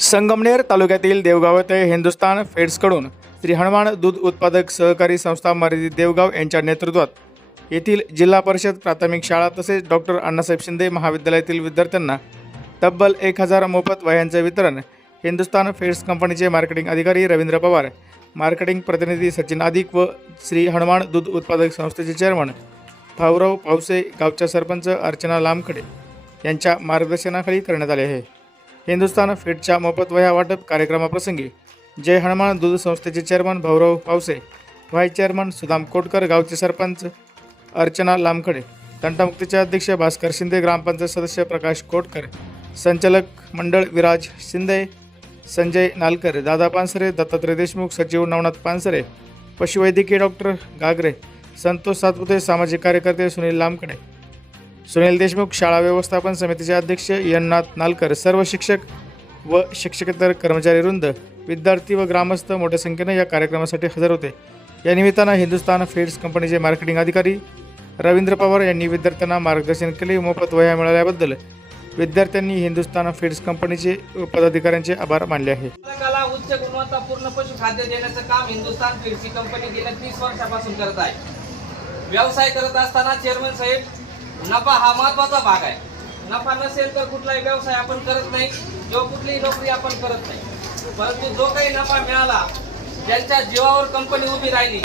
संगमनेर तालुक्यातील देवगाव येथे हिंदुस्तान फेड्सकडून श्री हनुमान दूध उत्पादक सहकारी संस्था मर्यादित देवगाव यांच्या नेतृत्वात येथील जिल्हा परिषद प्राथमिक शाळा तसेच डॉक्टर अण्णासाहेब शिंदे महाविद्यालयातील विद्यार्थ्यांना तब्बल एक हजार मोफत वह्यांचे वितरण हिंदुस्तान फेड्स कंपनीचे मार्केटिंग अधिकारी रवींद्र पवार मार्केटिंग प्रतिनिधी सचिन अधिक व श्री हनुमान दूध उत्पादक संस्थेचे चेअरमन भाऊराव पावसे गावच्या सरपंच अर्चना लामखडे यांच्या मार्गदर्शनाखाली करण्यात आले आहे. हिंदुस्थान फिटच्या मोफत वह्या वाटप कार्यक्रमाप्रसंगी जय हनुमान दूध संस्थेचे chairman Bhaurao Pawse vice chairman Sudam Kotkar गावचे सरपंच अर्चना लामखडे तंटामुक्तीचे अध्यक्ष भास्कर शिंदे ग्रामपंचायत सदस्य प्रकाश कोटकर संचालक मंडळ विराज शिंदे संजय नालकर दादा पानसरे दत्तात्रय देशमुख सचिव नवनाथ पानसरे पशुवैद्यकीय डॉक्टर गागरे संतोष सातपुते सामाजिक कार्यकर्ते सुनील लामकडे सुनील देशमुख शाळा व्यवस्थापन समितीचे अध्यक्ष यन्नाथ नालकर सर्व शिक्षक व शिक्षकेतर कर्मचारी वृंद विद्यार्थी व ग्रामस्थ मोठ्या संख्येने या कार्यक्रमासाठी हजर होते. या निमित्तानं हिंदुस्थान फीड्स कंपनीचे मार्केटिंग अधिकारी रवींद्र पवार यांनी विद्यार्थ्यांना मार्गदर्शन केले. मोफत वह्या मिळाल्याबद्दल विद्यार्थ्यांनी हिंदुस्थान फीड्स कंपनीचे पदाधिकाऱ्यांचे आभार मानले आहे उच्च गुणवत्तापूर्ण पशुखाद्य देण्याचं काम हिंदुस्थान फिरसी कंपनी गेल्या तीस वर्षापासून करत आहे. व्यवसाय करत असताना चेअरमन साहेब नफा हा महत्त्वाचा भाग आहे. नफा नसेल तर कुठलाही व्यवसाय आपण करत नाही. किंवा कुठलीही नोकरी आपण करत नाही. परंतु जो काही नफा मिळाला ज्यांच्या जीवावर कंपनी उभी राहिली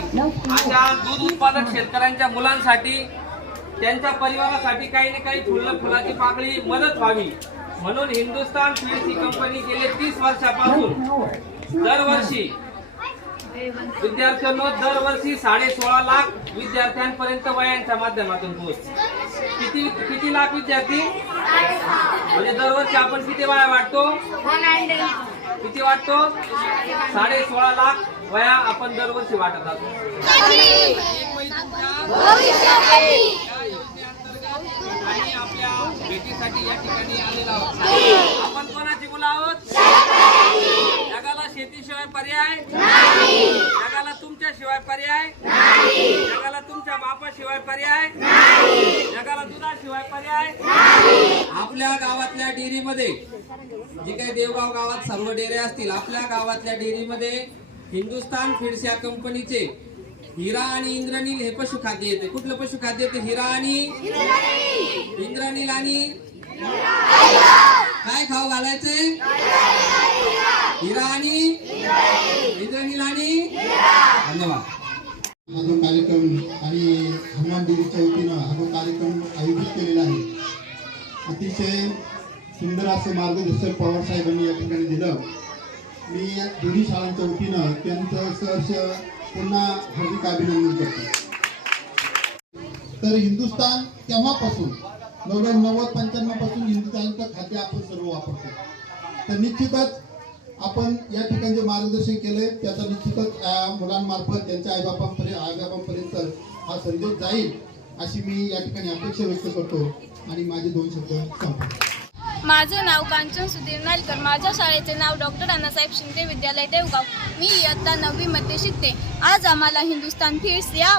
अशा दूध उत्पादक शेतकऱ्यांच्या मुलांसाठी त्यांच्या परिवारासाठी काही ना काही फुलं फुलाची पाकळी मदत व्हावी. म्हणून हिंदुस्थान फीड्स ही कंपनी गेले तीस वर्षापासून. दरवर्षी विद्यार्थ्यांनो दरवर्षी साडे सोळा लाख विद्यार्थ्यांपर्यंत वयांच्या माध्यमातून पोहोचते. किती किती लाख विद्यार्थी? म्हणजे दरवर्षी आपण किती वया वाटतो किती वाटतो साडे सोळा लाख वया आपण दरवर्षी वाटत असतो एक आणि आपल्या भेटीसाठी या ठिकाणी आलेलो आहोत आपण कोणाची मुलं आहोत? जगाला शेतीशिवाय पर्याय जगाला तुमच्याशिवाय पर्याय जगाला बापाशिवाय पर्याय जगाला दुधाशिवाय पर्याय आपल्या गावातल्या डेअरीमध्ये जे काही देवगाव गावात सर्व डेअऱ्या असतील आपल्या गावातल्या डेअरीमध्ये हिंदुस्थान फीड्स या कंपनीचे हिरा आणि इंद्रनील हे पशुखाद्य येते. कुठलं पशुखाद्य येते? हिरा आणि इंद्रनील. आणि काय खाऊ घालायचे? हिरा आणि इंद्रनील. आणि धन्यवाद. हा जो कार्यक्रम आणि हनुमान देवीच्या वतीनं हा जो कार्यक्रम आयोजित केलेला आहे अतिशय सुंदर असं मार्गदर्शन पवार साहेबांनी या ठिकाणी दिलं. मी या दोन्ही शाळांच्या वतीनं त्यांचं सहर्ष पुन्हा हार्दिक अभिनंदन करतो. तर हिंदुस्थान तेव्हापासून नव्वद नव्वद पंच्याण्णवपासून हिंदुस्थानचं खाद्य आपण सर्व वापरतो. तर निश्चितच आपण या ठिकाणी जे मार्गदर्शन केलंय त्याचा निश्चितच मुलांमार्फत त्यांच्या आईबापांपर्यंत आईबापांपर्यंत हा संदेश जाईल अशी मी या ठिकाणी अपेक्षा व्यक्त करतो. आणि माझे दोन शब्द संपतो माझं नाव कांचन सुधीर नालकर. माझ्या शाळेचे नाव डॉक्टर अण्णासाहेब शिंदे विद्यालय देवगाव. मी इयत्ता नववीमध्ये शिकते. आज आम्हाला हिंदुस्तान फीड्स या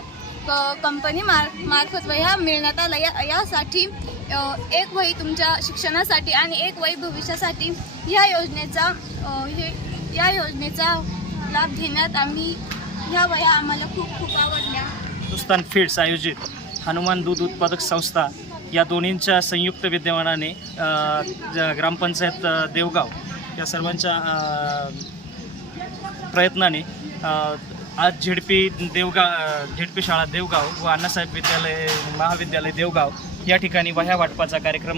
क- कंपनी मार मार्फत वह्या मिळण्यात आला. या यासाठी एक वही तुमच्या शिक्षणासाठी आणि एक वही भविष्यासाठी ह्या योजनेचा हे या योजनेचा लाभ घेण्यात आम्ही ह्या वह्या आम्हाला खूप खूप आवडल्या. हिंदुस्तान फीड्स आयोजित हनुमान दूध उत्पादक संस्था या दोन्हींच्या संयुक्त विद्यमानाने ज- ग्रामपंचायत देवगाव या सर्वांच्या प्रयत्नाने आज झेडपी देवगाव झेडपी शाळा देवगाव व अण्णासाहेब विद्यालय महाविद्यालय देवगाव या ठिकाणी वह्या वाटपाचा कार्यक्रम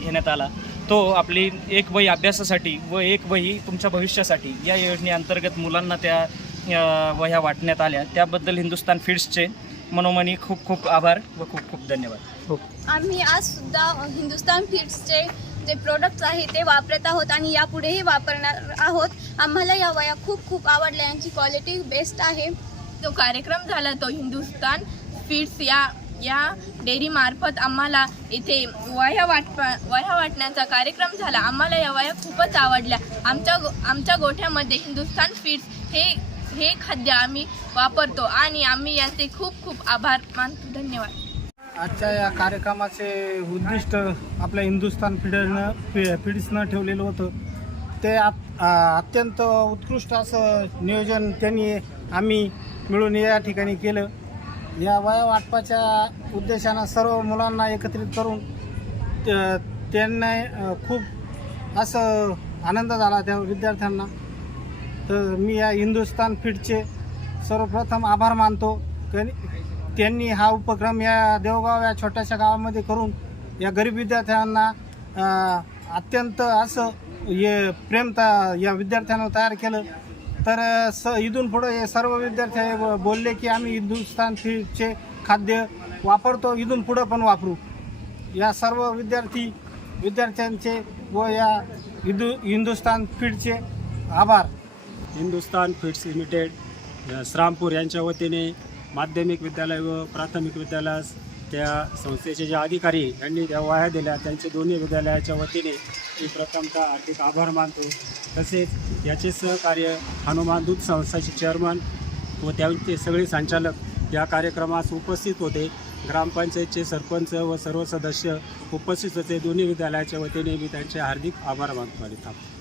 घेण्यात आला. तो आपली एक वही अभ्यासासाठी व एक वही तुमच्या भविष्यासाठी या योजनेअंतर्गत मुलांना त्या वह्या वाटण्यात आल्या. त्याबद्दल हिंदुस्तान फीड्सचे मनोमनी खूप खूप आभार व खूप खूप धन्यवाद. आम्ही आज सुद्धा हिंदुस्तान फीड्सचे जे प्रोडक्ट्स आहे ते वापरत आहोत आणि यापुढेही वापरणार आहोत. आम्हाला या वया खूप खूप आवडल्या. यांची क्वालिटी बेस्ट आहे. जो कार्यक्रम झाला तो हिंदुस्तान फीड्स या या डेअरीमार्फत आम्हाला इथे वह्या वाटपा वह्या वाटण्याचा कार्यक्रम झाला. आम्हाला या वह्या खूपच आवडल्या. आमच्या गो आमच्या गोठ्यामध्ये हिंदुस्तान फीड्स हे हे खाद्य आम्ही वापरतो आणि आम्ही याचे खूप खूप आभार मानतो. धन्यवाद. आजच्या या कार्यक्रमाचे उद्दिष्ट आपल्या हिंदुस्थान पिढीनं फि फिड्सनं ठेवलेलं होतं. ते आत अत्यंत उत्कृष्ट असं नियोजन त्यांनी आम्ही मिळून या ठिकाणी केलं. या वया वाटपाच्या उद्देशानं सर्व मुलांना एकत्रित करून त- त्यांना खूप असं आनंद झाला त्या विद्यार्थ्यांना. तर मी या हिंदुस्थान फिटचे सर्वप्रथम आभार मानतो. कनी- त्यांनी हा उपक्रम या देवगाव या छोट्याशा गावामध्ये करून या गरीब विद्यार्थ्यांना अत्यंत असं हे प्रेम त या विद्यार्थ्यांना तयार केलं. तर स इथून पुढं हे सर्व विद्यार्थी बोलले की आम्ही हिंदुस्तान फीडचे खाद्य वापरतो इथून पुढं पण वापरू. या सर्व विद्यार्थी विद्यार्थ्यांचे व या हिंदू हिंदुस्तान फीडचे आभार. हिंदुस्तान फीड्स लिमिटेड श्रामपूर यांच्या वतीने माध्यमिक विद्यालय व प्राथमिक विद्यालयास त्या संस्थेचे जे अधिकारी यांनी त्या वाया दिल्या त्यांचे दोन्ही विद्यालयाच्या वतीने मी प्रथमतः आर्थिक आभार मानतो. तसेच याचे सहकार्य हनुमान दूध संस्थाचे चेअरमन व त्यांचे सगळे संचालक या कार्यक्रमास उपस्थित होते. ग्रामपंचायतचे सरपंच व सर्व सदस्य उपस्थित होते. दोन्ही विद्यालयाच्या वतीने मी त्यांचे हार्दिक आभार मानतो आणि थांबतो.